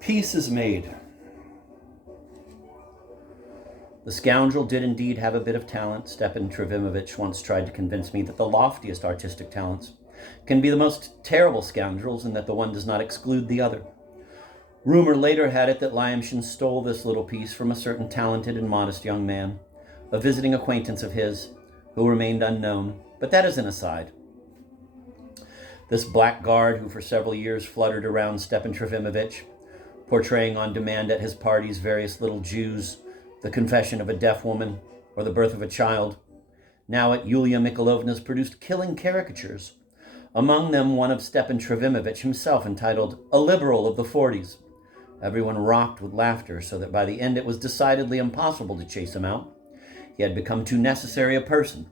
Peace is made. The scoundrel did indeed have a bit of talent. Stepan Trofimovich once tried to convince me that the loftiest artistic talents can be the most terrible scoundrels, and that the one does not exclude the other. Rumor later had it that Lyamshin stole this little piece from a certain talented and modest young man, a visiting acquaintance of his, who remained unknown, but that is an aside. This blackguard, who for several years fluttered around Stepan Trofimovich, portraying on demand at his parties various little Jews, the confession of a deaf woman, or the birth of a child, now at Yulia Mikhailovna's produced killing caricatures, among them one of Stepan Trofimovich himself entitled A Liberal of the 40s. Everyone rocked with laughter, so that by the end it was decidedly impossible to chase him out. He had become too necessary a person.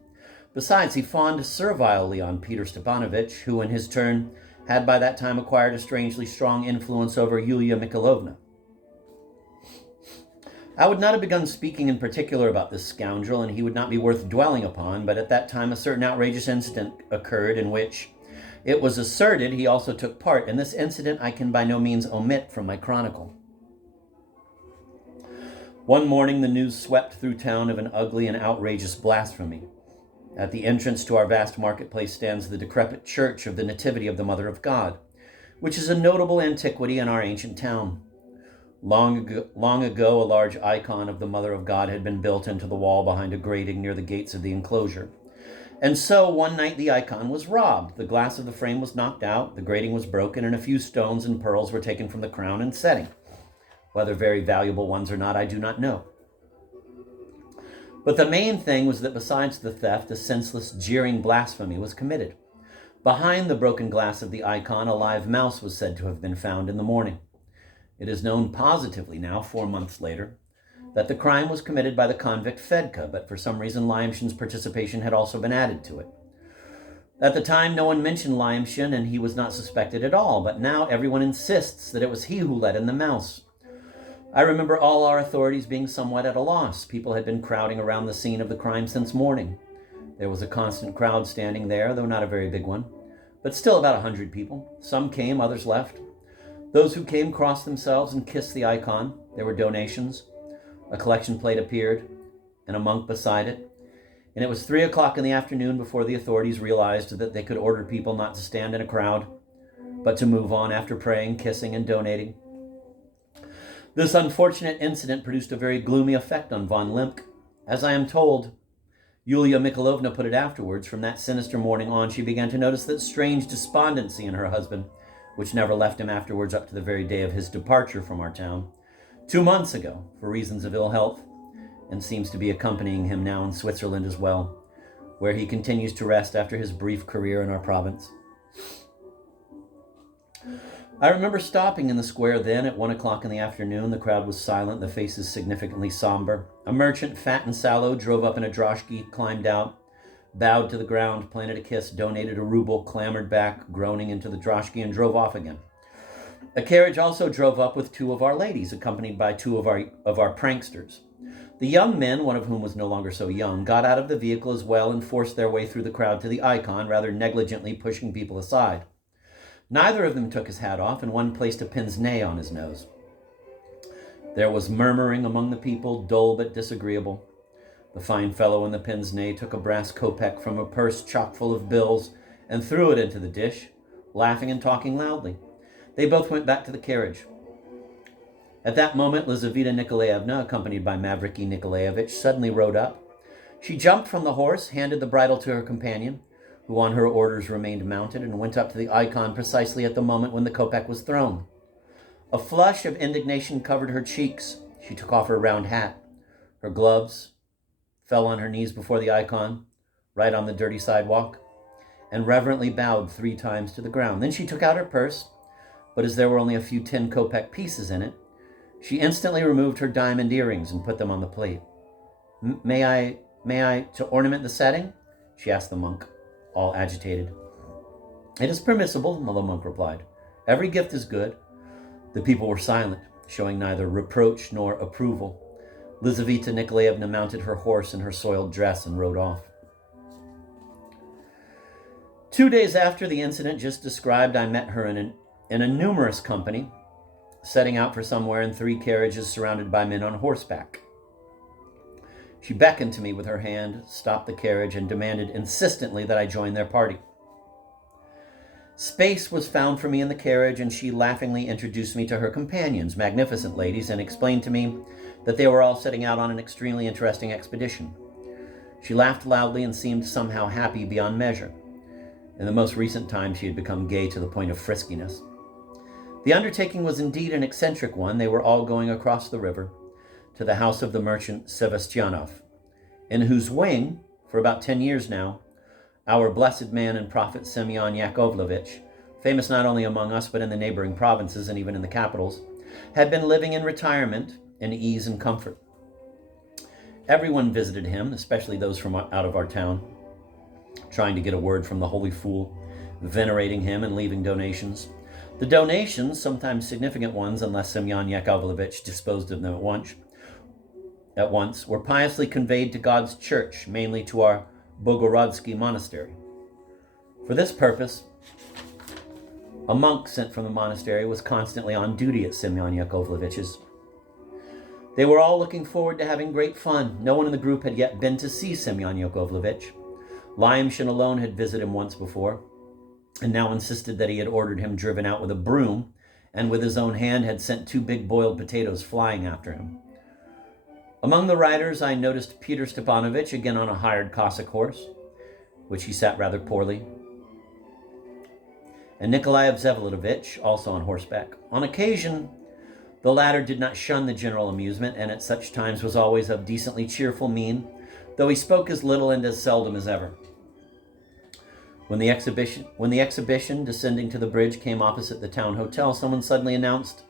Besides, he fawned servilely on Peter Stepanovich, who in his turn had by that time acquired a strangely strong influence over Yulia Mikhailovna. I would not have begun speaking in particular about this scoundrel, and he would not be worth dwelling upon, but at that time a certain outrageous incident occurred in which it was asserted he also took part, and this incident I can by no means omit from my chronicle. One morning the news swept through town of an ugly and outrageous blasphemy. At the entrance to our vast marketplace stands the decrepit church of the Nativity of the Mother of God, which is a notable antiquity in our ancient town. Long ago, a large icon of the Mother of God had been built into the wall behind a grating near the gates of the enclosure. And so, one night the icon was robbed. The glass of the frame was knocked out, the grating was broken, and a few stones and pearls were taken from the crown and setting. Whether very valuable ones or not, I do not know. But the main thing was that besides the theft, a senseless, jeering blasphemy was committed. Behind the broken glass of the icon, a live mouse was said to have been found in the morning. It is known positively now, 4 months later, that the crime was committed by the convict Fedka, but for some reason Lyamshin's participation had also been added to it. At the time, no one mentioned Lyamshin, and he was not suspected at all, but now everyone insists that it was he who let in the mouse. I remember all our authorities being somewhat at a loss. People had been crowding around the scene of the crime since morning. There was a constant crowd standing there, though not a very big one, but still about 100 people. Some came, others left. Those who came crossed themselves and kissed the icon. There were donations. A collection plate appeared, and a monk beside it. And it was 3 o'clock in the afternoon before the authorities realized that they could order people not to stand in a crowd, but to move on after praying, kissing, and donating. This unfortunate incident produced a very gloomy effect on von Limk. As I am told, Yulia Mikhailovna put it afterwards, from that sinister morning on, she began to notice that strange despondency in her husband, which never left him afterwards up to the very day of his departure from our town, 2 months ago, for reasons of ill health, and seems to be accompanying him now in Switzerland as well, where he continues to rest after his brief career in our province. I remember stopping in the square then at 1 o'clock in the afternoon. The crowd was silent, the faces significantly somber. A merchant, fat and sallow, drove up in a droshky, climbed out, bowed to the ground, planted a kiss, donated a ruble, clambered back, groaning into the droshky, and drove off again. A carriage also drove up with 2 of our ladies, accompanied by 2 of our pranksters. The young men, one of whom was no longer so young, got out of the vehicle as well and forced their way through the crowd to the icon, rather negligently pushing people aside. Neither of them took his hat off, and one placed a pince-nez on his nose. There was murmuring among the people, dull but disagreeable. The fine fellow in the pince-nez took a brass kopeck from a purse chock full of bills and threw it into the dish, laughing and talking loudly. They both went back to the carriage. At that moment, Lizaveta Nikolaevna, accompanied by Mavriky Nikolaevich, suddenly rode up. She jumped from the horse, handed the bridle to her companion, who on her orders remained mounted, and went up to the icon precisely at the moment when the kopeck was thrown. A flush of indignation covered her cheeks. She took off her round hat, her gloves, fell on her knees before the icon, right on the dirty sidewalk, and reverently bowed 3 times to the ground. Then she took out her purse, but as there were only a few 10-kopeck pieces in it, she instantly removed her diamond earrings and put them on the plate. May I, to ornament the setting?" she asked the monk, all agitated. "It is permissible," the monk replied. "Every gift is good." The people were silent, showing neither reproach nor approval. Lizaveta Nikolaevna mounted her horse in her soiled dress and rode off. 2 days after the incident just described, I met her in in a numerous company, setting out for somewhere in 3 carriages surrounded by men on horseback. She beckoned to me with her hand, stopped the carriage, and demanded insistently that I join their party. Space was found for me in the carriage, and she laughingly introduced me to her companions, magnificent ladies, and explained to me that they were all setting out on an extremely interesting expedition. She laughed loudly and seemed somehow happy beyond measure. In the most recent time, she had become gay to the point of friskiness. The undertaking was indeed an eccentric one. They were all going across the river to the house of the merchant Sevastyanov, in whose wing, for about 10 years now, our blessed man and prophet Semyon Yakovlevich, famous not only among us but in the neighboring provinces and even in the capitals, had been living in retirement, in ease and comfort. Everyone visited him, especially those from out of our town, trying to get a word from the holy fool, venerating him and leaving donations. The donations, sometimes significant ones unless Semyon Yakovlevich disposed of them at once, were piously conveyed to God's church, mainly to our Bogorodsky monastery. For this purpose, a monk sent from the monastery was constantly on duty at Semyon Yakovlevich's. They were all looking forward to having great fun. No one in the group had yet been to see Semyon Yakovlevich. Lyamshin alone had visited him once before, and now insisted that he had ordered him driven out with a broom, and with his own hand had sent 2 big boiled potatoes flying after him. Among the riders, I noticed Peter Stepanovich, again on a hired Cossack horse, which he sat rather poorly, and Nikolai Vsevolodovich, also on horseback. On occasion, the latter did not shun the general amusement, and at such times was always of decently cheerful mien, though he spoke as little and as seldom as ever. When the exhibition, descending to the bridge, came opposite the town hotel, someone suddenly announced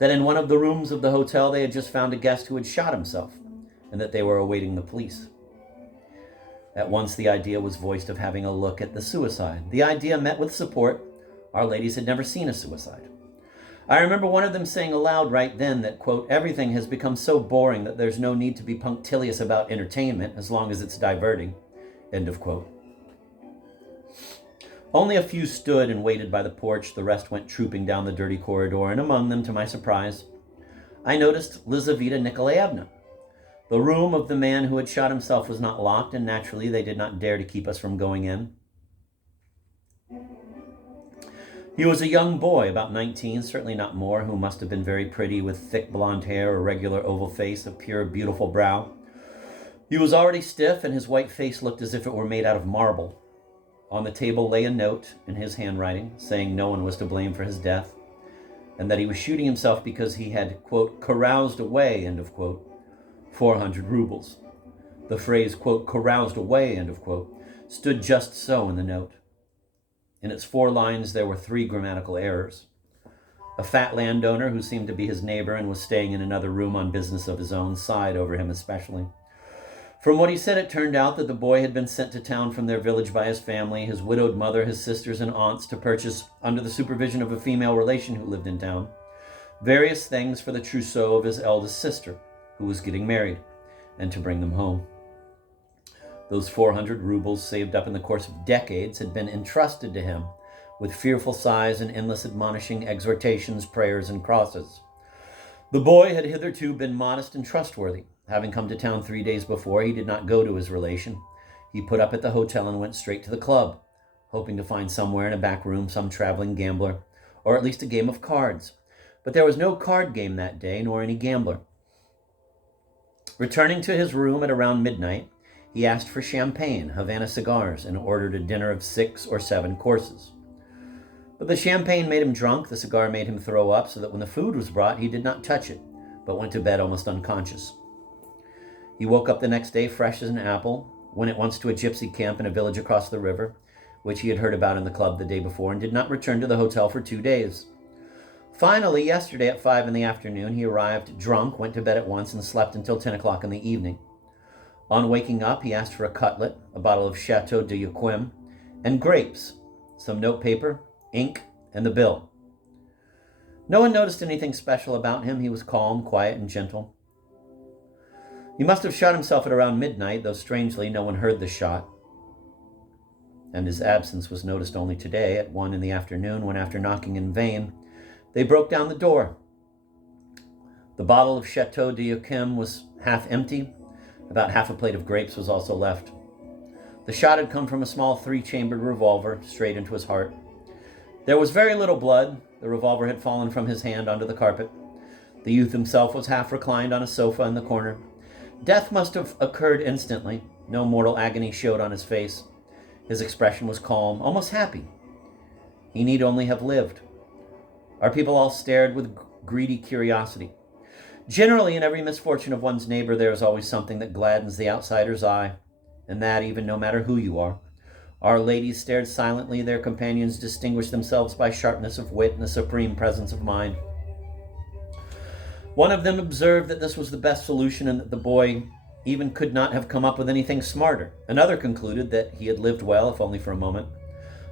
that in one of the rooms of the hotel they had just found a guest who had shot himself, and that they were awaiting the police. At once the idea was voiced of having a look at the suicide. The idea met with support. Our ladies had never seen a suicide. I remember one of them saying aloud right then that, quote, everything has become so boring that there's no need to be punctilious about entertainment as long as it's diverting, end of quote. Only a few stood and waited by the porch. The rest went trooping down the dirty corridor, and among them, to my surprise, I noticed Lizaveta Nikolaevna. The room of the man who had shot himself was not locked, and naturally they did not dare to keep us from going in. He was a young boy, about 19, certainly not more, who must have been very pretty, with thick blonde hair, a regular oval face, a pure, beautiful brow. He was already stiff, and his white face looked as if it were made out of marble. On the table lay a note in his handwriting, saying no one was to blame for his death, and that he was shooting himself because he had, quote, caroused away, end of quote, 400 rubles. The phrase, quote, caroused away, end of quote, stood just so in the note. In its 4 lines, there were 3 grammatical errors. A fat landowner, who seemed to be his neighbor and was staying in another room on business of his own, sighed over him especially. From what he said, it turned out that the boy had been sent to town from their village by his family, his widowed mother, his sisters, and aunts, to purchase, under the supervision of a female relation who lived in town, various things for the trousseau of his eldest sister, who was getting married, and to bring them home. Those 400 rubles, saved up in the course of decades, had been entrusted to him with fearful sighs and endless admonishing exhortations, prayers, and crosses. The boy had hitherto been modest and trustworthy. Having come to town 3 days before, he did not go to his relation. He put up at the hotel and went straight to the club, hoping to find somewhere in a back room some traveling gambler, or at least a game of cards. But there was no card game that day, nor any gambler. Returning to his room at around midnight, he asked for champagne, Havana cigars, and ordered a dinner of 6 or 7 courses. But the champagne made him drunk, the cigar made him throw up, so that when the food was brought, he did not touch it, but went to bed almost unconscious. He woke up the next day fresh as an apple, went at once to a gypsy camp in a village across the river, which he had heard about in the club the day before, and did not return to the hotel for 2 days. Finally, yesterday at 5 in the afternoon, he arrived drunk, went to bed at once, and slept until 10 o'clock in the evening. On waking up, he asked for a cutlet, a bottle of Chateau de Yquem, and grapes, some notepaper, ink, and the bill. No one noticed anything special about him. He was calm, quiet, and gentle. He must have shot himself at around midnight, though strangely no one heard the shot. and his absence was noticed only today at 1 in the afternoon when, after knocking in vain, they broke down the door. The bottle of Chateau d'Yquem was half empty. About half a plate of grapes was also left. The shot had come from a small 3-chambered revolver, straight into his heart. There was very little blood. The revolver had fallen from his hand onto the carpet. The youth himself was half reclined on a sofa in the corner. Death must have occurred instantly. No mortal agony showed on his face. His expression was calm, almost happy. He need only have lived. Our people all stared with greedy curiosity. Generally, in every misfortune of one's neighbor, there is always something that gladdens the outsider's eye, and that even no matter who you are. Our ladies stared silently. Their companions distinguished themselves by sharpness of wit and a supreme presence of mind. One of them observed that this was the best solution and that the boy even could not have come up with anything smarter. Another concluded that he had lived well, if only for a moment.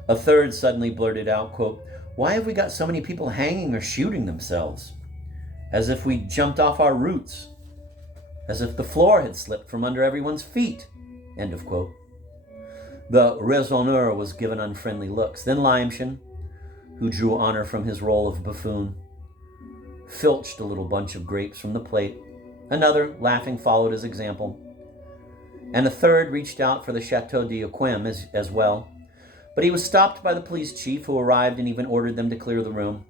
A third suddenly blurted out, quote, "Why have we got so many people hanging or shooting themselves? As if we jumped off our roots. As if the floor had slipped from under everyone's feet." End of quote. The raisonneur was given unfriendly looks. Then Lyamshin, who drew honor from his role of buffoon, filched a little bunch of grapes from the plate. Another, laughing, followed his example. And a third reached out for the Chateau d'Yquem as well. But he was stopped by the police chief, who arrived and even ordered them to clear the room.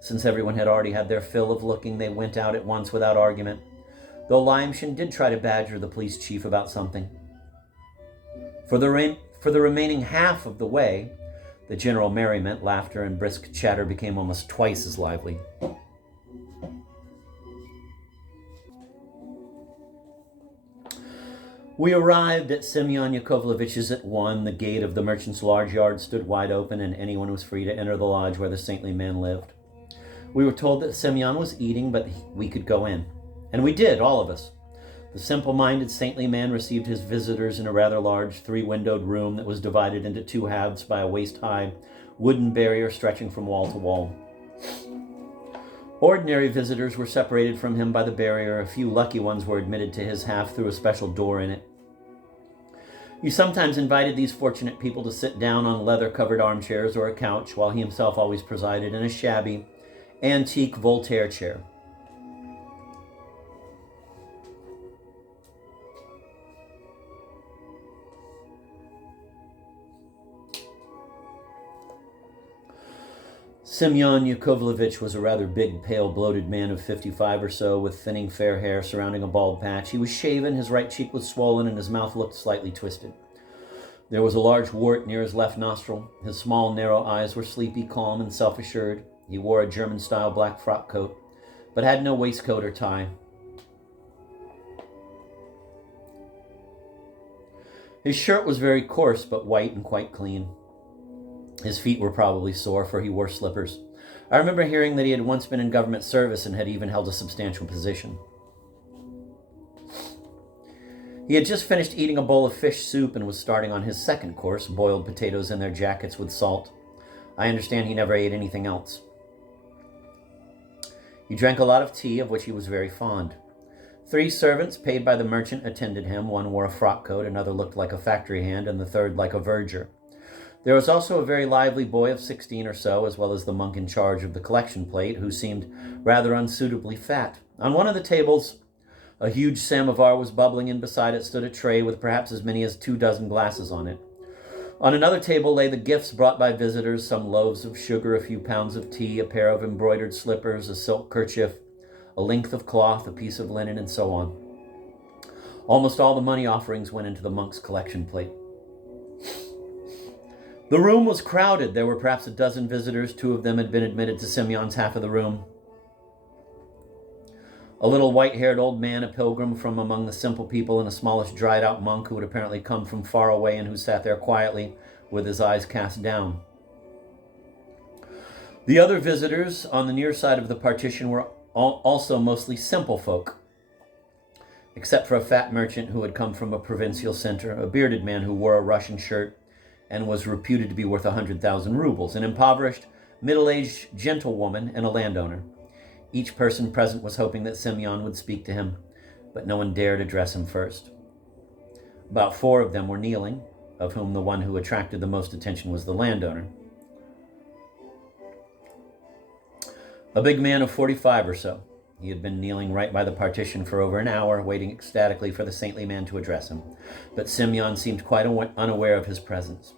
Since everyone had already had their fill of looking, they went out at once without argument, though Lyamshin did try to badger the police chief about something. For the remaining half of the way, the general merriment, laughter, and brisk chatter became almost twice as lively. We arrived at Semyon Yakovlevitch's at 1. The gate of the merchant's large yard stood wide open, and anyone was free to enter the lodge where the saintly man lived. We were told that Semyon was eating, but we could go in. And we did, all of us. The simple-minded, saintly man received his visitors in a rather large 3-windowed room that was divided into 2 halves by a waist-high wooden barrier stretching from wall to wall. Ordinary visitors were separated from him by the barrier. A few lucky ones were admitted to his half through a special door in it. He sometimes invited these fortunate people to sit down on leather-covered armchairs or a couch, while he himself always presided in a shabby, antique Voltaire chair. Semyon Yakovlevitch was a rather big, pale, bloated man of 55 or so, with thinning fair hair surrounding a bald patch. He was shaven, his right cheek was swollen, and his mouth looked slightly twisted. There was a large wart near his left nostril. His small, narrow eyes were sleepy, calm, and self-assured. He wore a German-style black frock coat, but had no waistcoat or tie. His shirt was very coarse, but white and quite clean. His feet were probably sore, for he wore slippers. I remember hearing that he had once been in government service and had even held a substantial position. He had just finished eating a bowl of fish soup and was starting on his second course, boiled potatoes in their jackets with salt. I understand he never ate anything else. He drank a lot of tea, of which he was very fond. 3 servants, paid by the merchant, attended him. One wore a frock coat, another looked like a factory hand, and the third like a verger. There was also a very lively boy of 16 or so, as well as the monk in charge of the collection plate, who seemed rather unsuitably fat. On one of the tables, a huge samovar was bubbling, and beside it stood a tray with perhaps as many as 24 glasses on it. On another table lay the gifts brought by visitors, some loaves of sugar, a few pounds of tea, a pair of embroidered slippers, a silk kerchief, a length of cloth, a piece of linen, and so on. Almost all the money offerings went into the monk's collection plate. The room was crowded. There were perhaps a dozen visitors. 2 of them had been admitted to Semyon's half of the room. A little white-haired old man, a pilgrim from among the simple people, and a smallish, dried-out monk who had apparently come from far away and who sat there quietly with his eyes cast down. The other visitors on the near side of the partition were also mostly simple folk, except for a fat merchant who had come from a provincial center, a bearded man who wore a Russian shirt and was reputed to be worth 100,000 rubles, an impoverished, middle-aged gentlewoman, and a landowner. Each person present was hoping that Semyon would speak to him, but no one dared address him first. About 4 of them were kneeling. of whom the one who attracted the most attention was the landowner. A big man of 45 or so. He had been kneeling right by the partition for over an hour, waiting ecstatically for the saintly man to address him. But Simeon seemed quite unaware of his presence.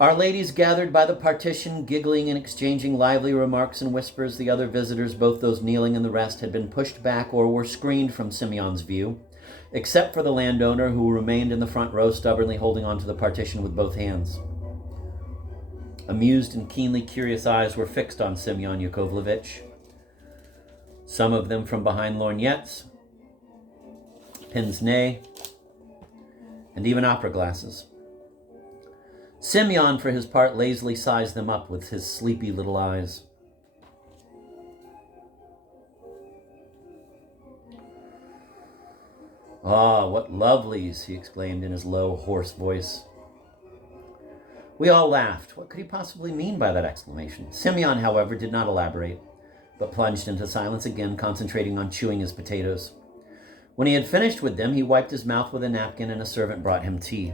Our ladies gathered by the partition, giggling and exchanging lively remarks and whispers. The other visitors, both those kneeling and the rest, had been pushed back or were screened from Simeon's view, except for the landowner, who remained in the front row, stubbornly holding onto the partition with both hands. Amused and keenly curious eyes were fixed on Semyon Yakovlevich, some of them from behind lorgnettes, pince-nez, and even opera glasses. Semyon, for his part, lazily sized them up with his sleepy little eyes. "Ah, what lovelies," he exclaimed in his low, hoarse voice. We all laughed. What could he possibly mean by that exclamation? Semyon, however, did not elaborate, but plunged into silence again, concentrating on chewing his potatoes. When he had finished with them, he wiped his mouth with a napkin, and a servant brought him tea.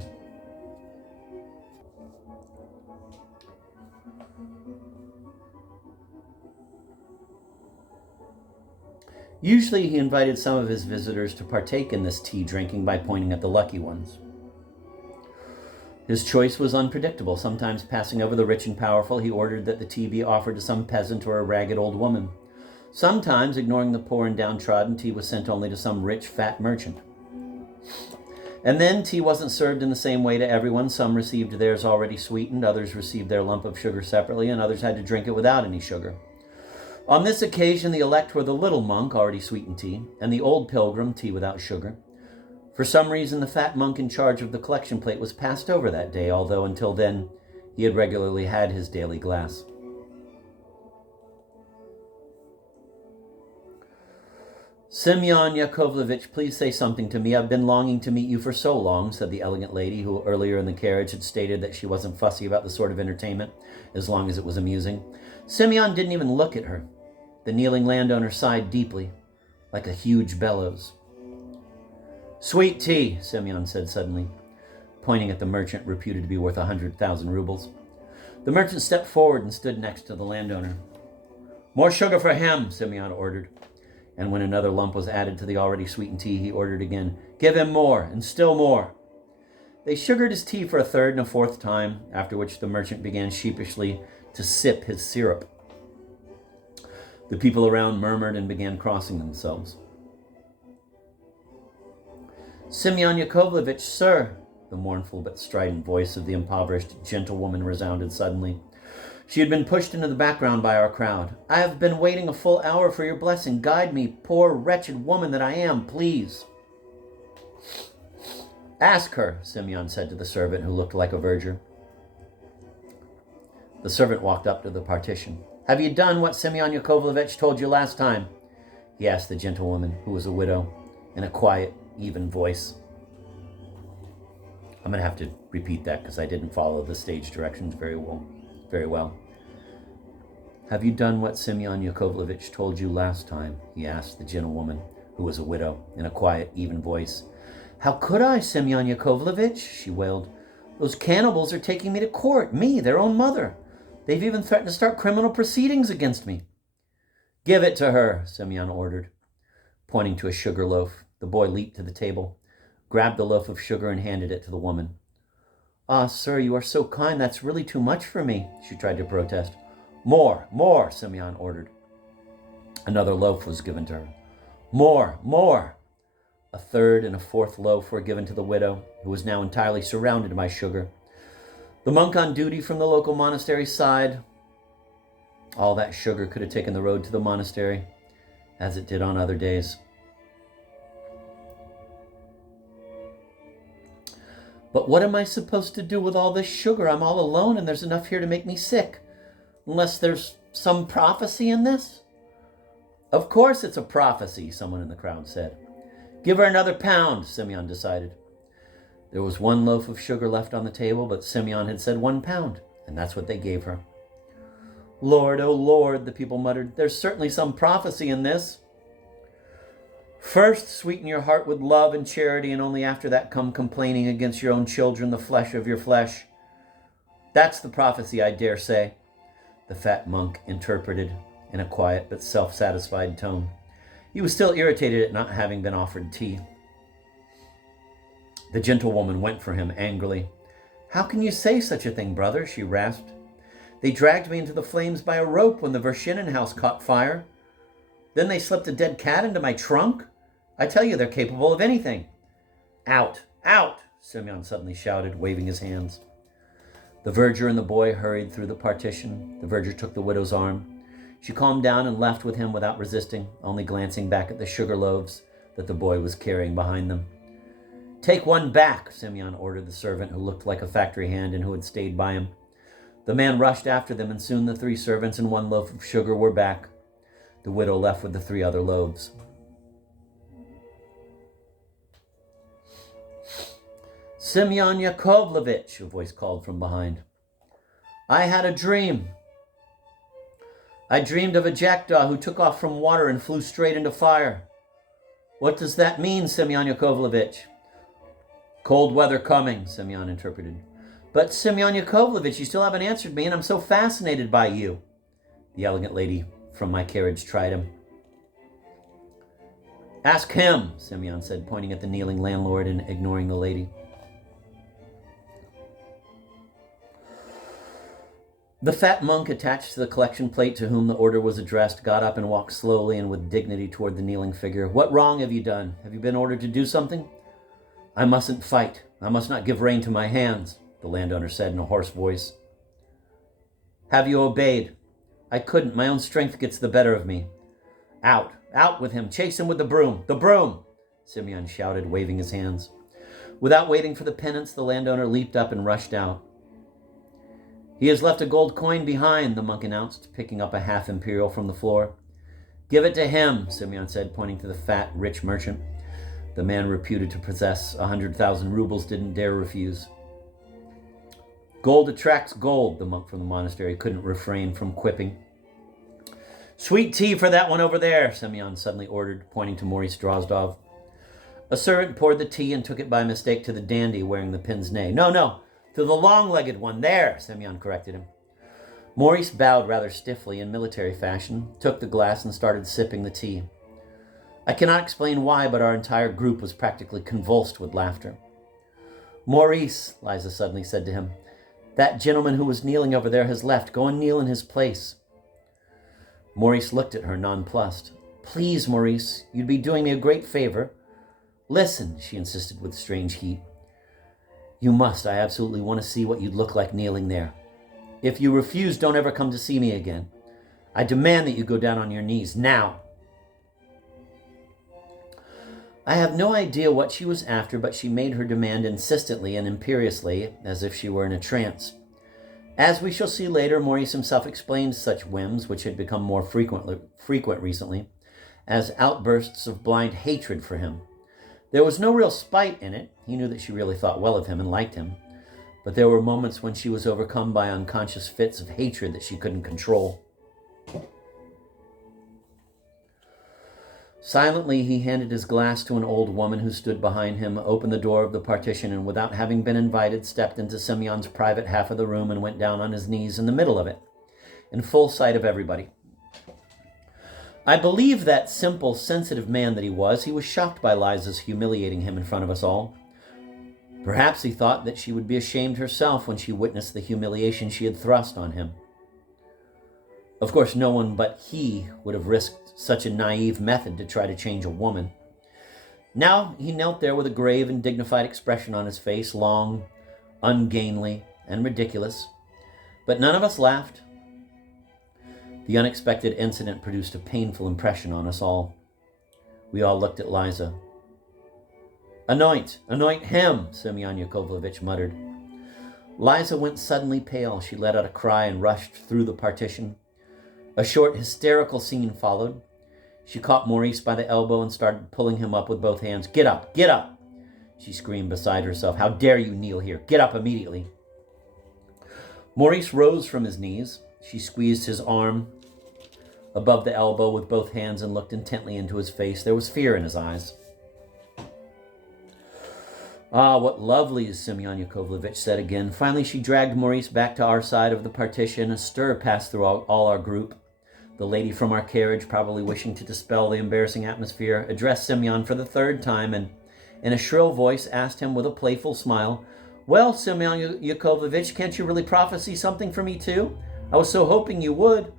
Usually he invited some of his visitors to partake in this tea drinking by pointing at the lucky ones. His choice was unpredictable. Sometimes, passing over the rich and powerful, he ordered that the tea be offered to some peasant or a ragged old woman. Sometimes, ignoring the poor and downtrodden, tea was sent only to some rich, fat merchant. And then tea wasn't served in the same way to everyone. Some received theirs already sweetened, others received their lump of sugar separately, and others had to drink it without any sugar. On this occasion, the elect were the little monk, already sweetened tea, and the old pilgrim, tea without sugar. For some reason, the fat monk in charge of the collection plate was passed over that day, although until then, he had regularly had his daily glass. "Semyon Yakovlevich, please say something to me. I've been longing to meet you for so long," said the elegant lady, who earlier in the carriage had stated that she wasn't fussy about the sort of entertainment, as long as it was amusing. Semyon didn't even look at her. The kneeling landowner sighed deeply, like a huge bellows. "Sweet tea," Semyon said suddenly, pointing at the merchant reputed to be worth 100,000 rubles. The merchant stepped forward and stood next to the landowner. "More sugar for him," Semyon ordered. And when another lump was added to the already sweetened tea, he ordered again, "Give him more, and still more." They sugared his tea for a third and a fourth time, after which the merchant began sheepishly to sip his syrup. The people around murmured and began crossing themselves. "Semyon Yakovlevich, sir," the mournful but strident voice of the impoverished gentlewoman resounded suddenly. She had been pushed into the background by our crowd. "I have been waiting a full hour for your blessing. Guide me, poor wretched woman that I am, please." "Ask her," Semyon said to the servant, who looked like a verger. The servant walked up to the partition. "Have you done what Semyon Yakovlevich told you last time?" he asked the gentlewoman, who was a widow, in a quiet, even voice. I'm going to have to repeat that because I didn't follow the stage directions very well. "Have you done what Semyon Yakovlevich told you last time?" he asked the gentlewoman, who was a widow, in a quiet, even voice. "How could I, Semyon Yakovlevich?" she wailed. "Those cannibals are taking me to court, me, their own mother. They've even threatened to start criminal proceedings against me." "Give it to her," Semyon ordered, pointing to a sugar loaf. The boy leaped to the table, grabbed the loaf of sugar, and handed it to the woman. "Ah, sir, you are so kind. That's really too much for me," she tried to protest. More, Semyon ordered. Another loaf was given to her. More. A third and a fourth loaf were given to the widow, who was now entirely surrounded by sugar. The monk on duty from the local monastery sighed. All that sugar could have taken the road to the monastery, as it did on other days. "But what am I supposed to do with all this sugar? I'm all alone and there's enough here to make me sick. Unless there's some prophecy in this?" "Of course it's a prophecy," someone in the crowd said. "Give her another pound," Semyon decided. There was one loaf of sugar left on the table, but Semyon had said 1 pound, and that's what they gave her. "Lord, oh Lord," the people muttered, "there's certainly some prophecy in this." First, sweeten your heart with love and charity, and only after that come complaining against your own children, the flesh of your flesh. That's the prophecy, I dare say, the fat monk interpreted in a quiet but self-satisfied tone. He was still irritated at not having been offered tea. The gentlewoman went for him angrily. How can you say such a thing, brother? She rasped. They dragged me into the flames by a rope when the Vershinin house caught fire. Then they slipped a dead cat into my trunk. I tell you, they're capable of anything. Out! Out! Semyon suddenly shouted, waving his hands. The verger and the boy hurried through the partition. The verger took the widow's arm. She calmed down and left with him without resisting, only glancing back at the sugar loaves that the boy was carrying behind them. Take one back, Semyon ordered the servant who looked like a factory hand and who had stayed by him. The man rushed after them, and soon the 3 servants and 1 loaf of sugar were back. The widow left with the 3 other loaves. Semyon Yakovlevich, a voice called from behind. I had a dream. I dreamed of a jackdaw who took off from water and flew straight into fire. What does that mean, Semyon Yakovlevich? Cold weather coming, Semyon interpreted. But Semyon Yakovlevich, you still haven't answered me, and I'm so fascinated by you. The elegant lady from my carriage tried him. Ask him, Semyon said, pointing at the kneeling landlord and ignoring the lady. The fat monk attached to the collection plate to whom the order was addressed got up and walked slowly and with dignity toward the kneeling figure. What wrong have you done? Have you been ordered to do something? I mustn't fight. I must not give rein to my hands, the landowner said in a hoarse voice. Have you obeyed? I couldn't. My own strength gets the better of me. Out. Out with him. Chase him with the broom. The broom! Semyon shouted, waving his hands. Without waiting for the penance, the landowner leaped up and rushed out. He has left a gold coin behind, the monk announced, picking up a half-imperial from the floor. Give it to him, Semyon said, pointing to the fat, rich merchant. The man reputed to possess 100,000 rubles didn't dare refuse. Gold attracts gold, the monk from the monastery couldn't refrain from quipping. Sweet tea for that one over there, Semyon suddenly ordered, pointing to Maurice Drozdov. A servant poured the tea and took it by mistake to the dandy wearing the pince-nez. No, to the long-legged one, there, Semyon corrected him. Maurice bowed rather stiffly in military fashion, took the glass and started sipping the tea. I cannot explain why, but our entire group was practically convulsed with laughter. Maurice, Liza suddenly said to him, that gentleman who was kneeling over there has left. Go and kneel in his place. Maurice looked at her, nonplussed. Please, Maurice, you'd be doing me a great favor. Listen, she insisted with strange heat. You must. I absolutely want to see what you'd look like kneeling there. If you refuse, don't ever come to see me again. I demand that you go down on your knees, now. I have no idea what she was after, but she made her demand insistently and imperiously, as if she were in a trance. As we shall see later, Maurice himself explained such whims, which had become more frequent recently, as outbursts of blind hatred for him. There was no real spite in it. He knew that she really thought well of him and liked him. But there were moments when she was overcome by unconscious fits of hatred that she couldn't control. Silently, he handed his glass to an old woman who stood behind him, opened the door of the partition, and without having been invited, stepped into Semyon's private half of the room and went down on his knees in the middle of it, in full sight of everybody. I believe that simple, sensitive man that he was shocked by Liza's humiliating him in front of us all. Perhaps he thought that she would be ashamed herself when she witnessed the humiliation she had thrust on him. Of course, no one but he would have risked such a naive method to try to change a woman. Now he knelt there with a grave and dignified expression on his face, long, ungainly, and ridiculous. But none of us laughed. The unexpected incident produced a painful impression on us all. We all looked at Liza. Anoint him, Semyon Yakovlevich muttered. Liza went suddenly pale. She let out a cry and rushed through the partition. A short, hysterical scene followed. She caught Maurice by the elbow and started pulling him up with both hands. Get up, get up, she screamed beside herself. How dare you kneel here? Get up immediately. Maurice rose from his knees. She squeezed his arm above the elbow with both hands and looked intently into his face. There was fear in his eyes. "Ah, what lovely," Semyon Yakovlevich said again. Finally, she dragged Maurice back to our side of the partition. A stir passed through all our group. The lady from our carriage, probably wishing to dispel the embarrassing atmosphere, addressed Semyon for the third time and, in a shrill voice, asked him with a playful smile, "Well, Semyon Yakovlevich, can't you really prophesy something for me too? I was so hoping you would."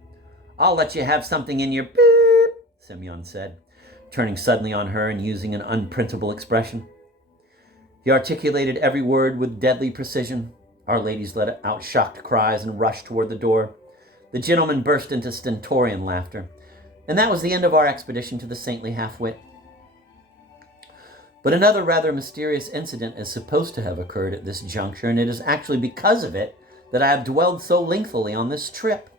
"I'll let you have something in your beep," Semyon said, turning suddenly on her and using an unprintable expression. He articulated every word with deadly precision. Our ladies let out shocked cries and rushed toward the door. The gentlemen burst into stentorian laughter. And that was the end of our expedition to the saintly half-wit. But another rather mysterious incident is supposed to have occurred at this juncture, and it is actually because of it that I have dwelled so lengthily on this trip.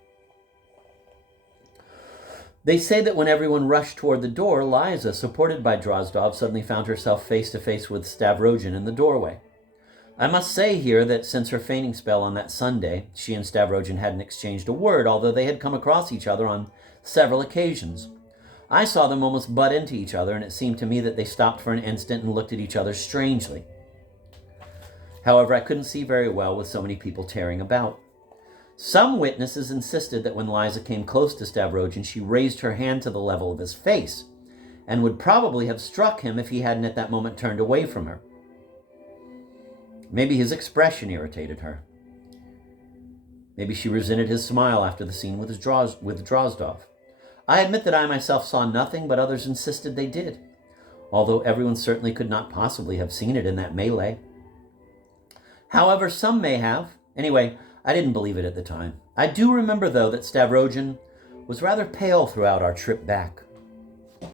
They say that when everyone rushed toward the door, Liza, supported by Drozdov, suddenly found herself face to face with Stavrogin in the doorway. I must say here that since her fainting spell on that Sunday, she and Stavrogin hadn't exchanged a word, although they had come across each other on several occasions. I saw them almost butt into each other, and it seemed to me that they stopped for an instant and looked at each other strangely. However, I couldn't see very well with so many people tearing about. Some witnesses insisted that when Liza came close to Stavrogin, she raised her hand to the level of his face, and would probably have struck him if he hadn't at that moment turned away from her. Maybe his expression irritated her. Maybe she resented his smile after the scene with Drozdov. I admit that I myself saw nothing, but others insisted they did, although everyone certainly could not possibly have seen it in that melee. However, some may have. Anyway, I didn't believe it at the time. I do remember, though, that Stavrogin was rather pale throughout our trip back.